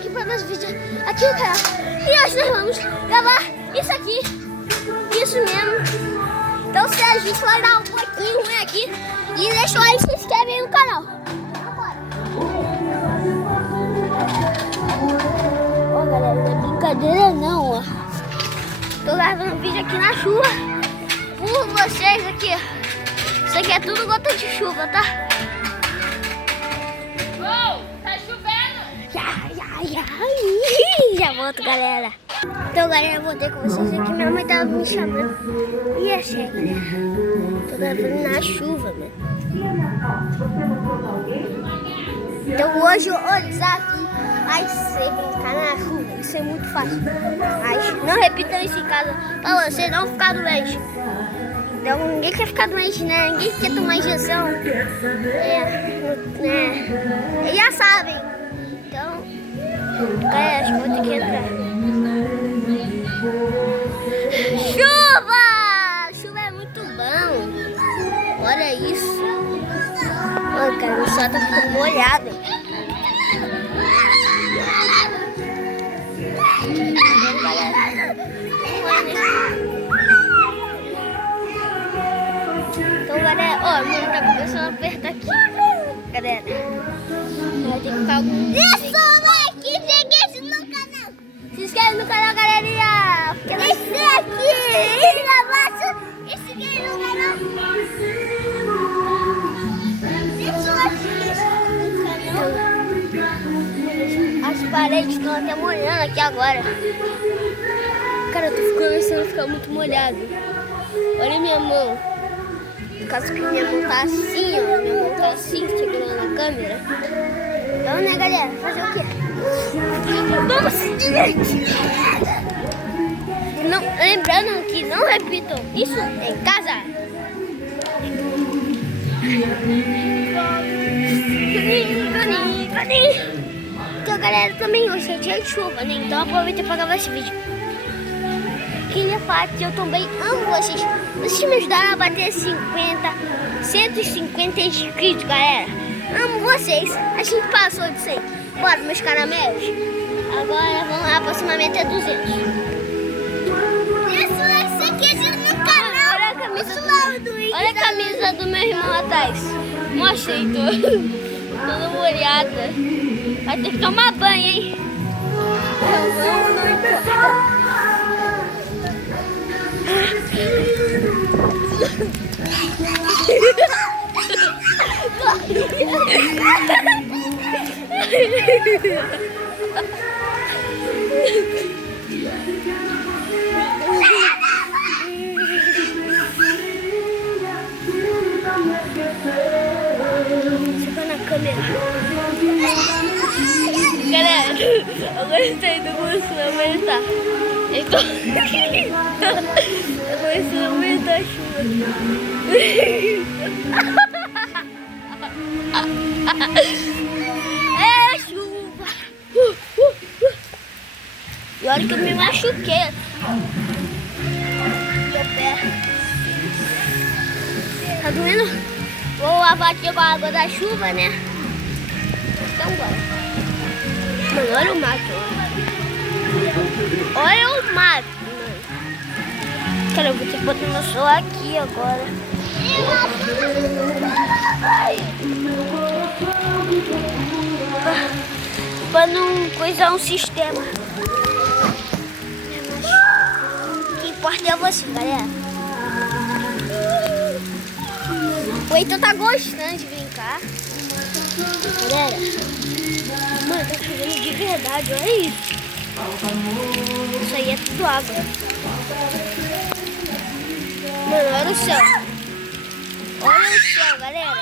aqui para mais vídeo aqui no canal. E hoje nós vamos gravar isso aqui. Isso mesmo. Então se a gente vai dar um pouquinho ruim aqui. E deixa o like e se inscreve aí no canal. Ó galera, não é brincadeira não, ó. Tô gravando vídeo aqui na chuva. Por vocês aqui. Isso aqui é tudo gota de chuva, tá? Tá chovendo! Já volto, galera. Então, galera, eu voltei com vocês aqui. Minha mãe tava me chamando. E achei, galera. Tô gravando na chuva, mano. Então, hoje o desafio vai ser brincar na chuva. Isso é muito fácil. Mas não repitam isso em casa pra você não ficar doente. Então, ninguém quer ficar doente, né? Ninguém quer tomar injeção. Eles já sabem. Então, galera, acho que vou ter que entrar. Chuva! Chuva é muito bom. Olha isso. Olha, cara, o sol tá ficando molhado. Então, galera, ó, meu tá começando a apertar aqui. Galera, vai ter que ficar algum... Isso, like, se inscreve no canal. Se inscreve no canal, galerinha. Esse aqui, abaixo, e se inscreve no canal. As paredes estão até molhando aqui agora. Cara, eu tô começando a ficar muito molhado. Olha minha mão. Por causa que minha mão tá assim, ó. Minha mão tá assim, segurando a câmera. Então, né, galera? Fazer o quê? Vamos se divertir. Não, lembrando que não repitam isso em casa. Então, galera, também hoje é dia de chuva, né? Então aproveita pra gravar esse vídeo. Queria falar que eu também amo vocês. Vocês me ajudaram a bater 150 inscritos, galera. Amo vocês. A gente passou de 100. Bora, meus caramelos. Agora vamos lá, aproximadamente é 200. Isso aqui é no canal. Olha a camisa olha a camisa do meu irmão atrás. Mostra aí, toda molhada. Vai ter que tomar banho, hein? Não importa. Fica na câmera. Galera, eu gostei do curso, mas tá. Então, eu gostei muito da chuva. É chuva. E olha que eu me machuquei. Meu pé. Tá doendo? Vou lavar aqui com a água da chuva, né? Então bora. Mano, olha o mato. Olha o mato, mano. Cara, eu vou ter que botar meu celular aqui agora. Pra não coisar um sistema. O que importa é você, galera. O Heitor tá gostando de brincar. Galera, mano, tá chovendo de verdade, olha isso. Isso aí é tudo água. Mano, olha o céu. Olha o céu, galera.